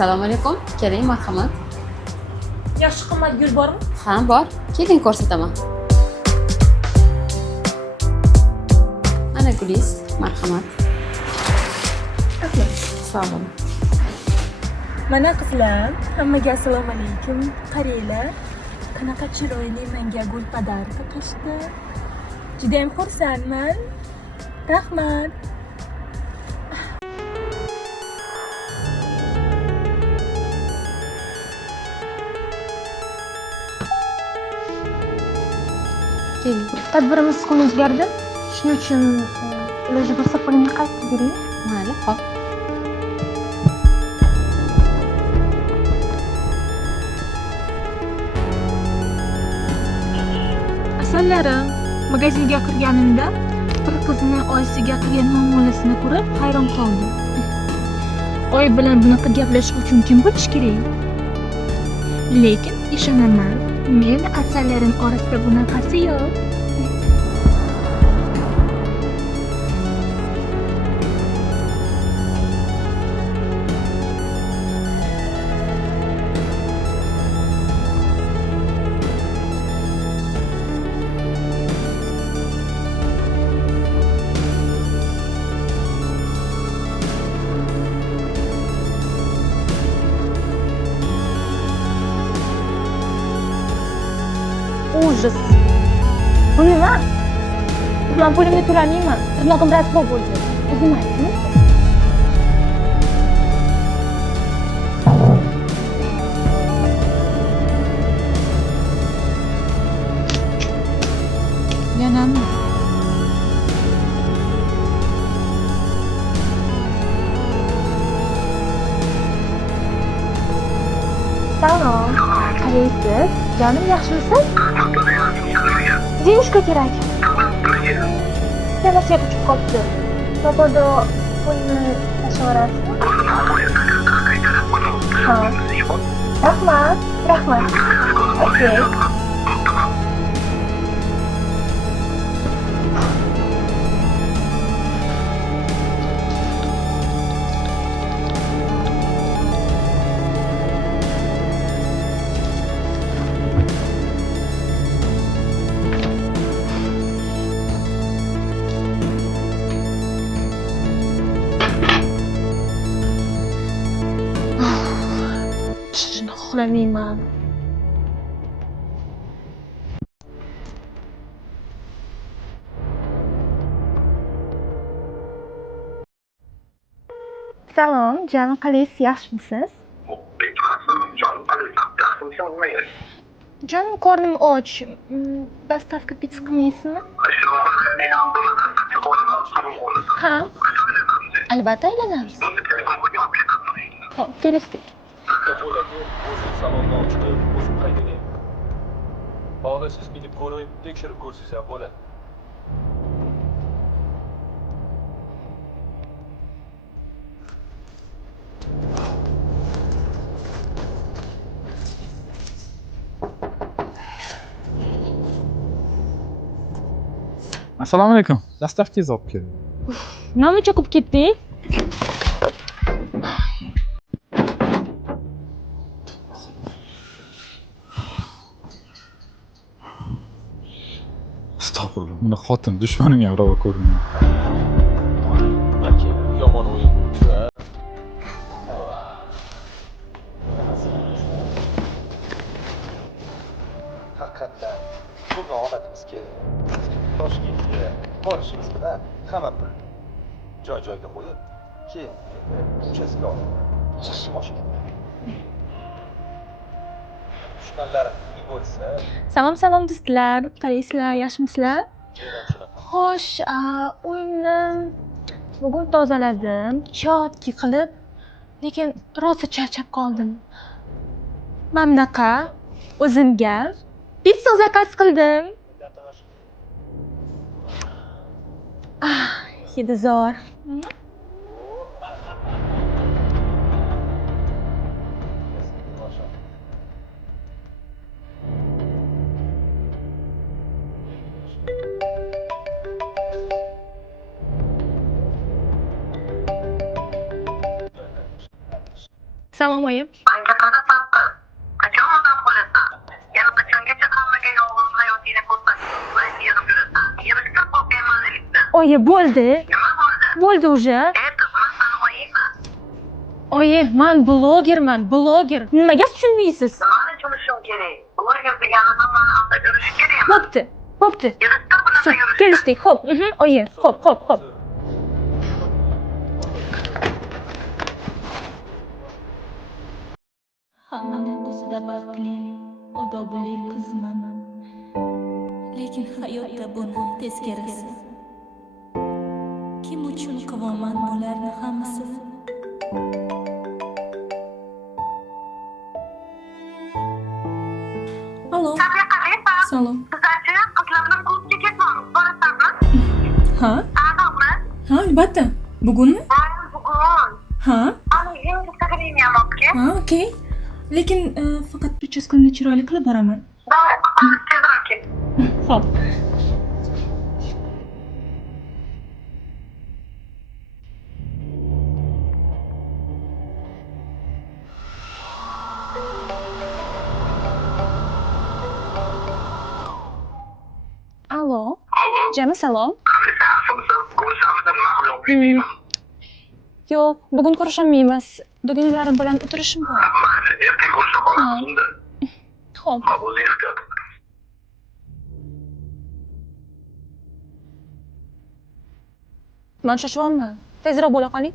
Assalomu alaykum. Keling, marhamat. Yaxshi qimmat gul bormi? Ha, bor. Keling, ko'rsataman. Mana gulingiz, marhamat. Rahmat. Sog' bo'ling. Mana qizlar, hammaga assalomu alaykum. Qaranglar, qanaqa chiroyli menga gul podarka qilishdi. Juda ham xursandman. Rahmat. Keling. Tadbirimiz kun o'zgardi. Shuning uchun iloji bo'lsa pulimni qaytarib bering. Mayli, hop. Asallarim, magazinga kirganimda bir qizni oyisiga qilgan muomalasini ko'rib hayron qoldim. Oy bilan bunaqa gaplashish uchun kim bo'lish kerak? Lekin ishonaman, men asallarim orasida bunaqasi yo'q. Ужас. Bu nima? Bilan pulimni to'lamayman. Tirnog'im rasvo bo'ldi. O'zim aytdim. Yanami? Salom. Qalaysiz? Jonim yaxshimisiz? Денежка kerak. Yana siyat uchib qolibdi. Mabodo pulni tashlaverasizmi? Ha. Rahmat. Rahmat. Okey. Shuni xohlamayman. Salom, jonim qalaysiz? Yaxshimisiz? Jonim qornim och. Dostavka pitsa qilmaysizmi? Ha. Albatta aylanamiz. Hop, kelishdik. O'zim salondan chiqib, o'zim qaytagay. Hozir siz bilib ko'ring, tekshirib ko'rsangiz ham bo'ladi. Assalomu alaykum. Dastavkangizni olib keldim. Nima cho'kib ketding? Astag'firullah. Buni xotin dushmaning ham ravo ko'rmayman. Balki yomon o'yin bo'ldi. Haqiqatdan pulni olishimiz kerak. Toshkentga borishimiz bilan hamma pul joy-joyiga qo'yib, keyin uchastka olib chiqishmoqchi. Dushmanlarim iyi bo'lsa, Salom do'stlar. Qalaysizlar? Yaxshimisizlar? Xo'sh, uyimni bugun tozaladim, chotki qilib, lekin rosa charchab qoldim. Mana bunaqa o'zimga pitsa zakaz qildim. Hidi zo'r. Salom oyim. Manga qara tanqir. Qachon odam bo'lasan? Yana qachongacha hammaga yolg'iz hayotingni ko'rsatib yig'ib yurasan? Yig'ishga qo'rqayman deyapti. Oyi, bo'ldi. Nima bo'ldi? Bo'ldi уже. Qiz, man sani oyingmi? Oyi, men blogerman, bloger. Nimaga tushunmaysiz? Nimani tushunishim kerak? Bloger degani hammani aldab yurish kerakmi? Bo'pti, bo'pti. Yurishda bunaqa So, yurish. kelishdik. Xo'p, oyi, xo'p. Hammaning ko'zida baxtli, odobli qizman. Lekin hayotda buni teskarisi. Kim uchun qilaman bularni hammasi? Alo, salom. Sizlarchi qizlar bilan klubga ketmoqmiz. Borasanmi? Ha? Aniqmi? Ha, albatta. Bugunmi? Bugun. Ha? Ana yangi sakriyam olibki. Ha, okey. Lekin faqat prichaskani chiroyli qilib boraman. Tezroq ket. Xo'p. Alo. Jami, salom. Yo'q, bugun ko'risholmaymiz. Dugonalarim bilan o'tirishim bor. Ertaga ko'rishib qolamiz. Xo'p. O'zing ehtiyot qil. Men shoshyapman. Tezroq bo'la qoling.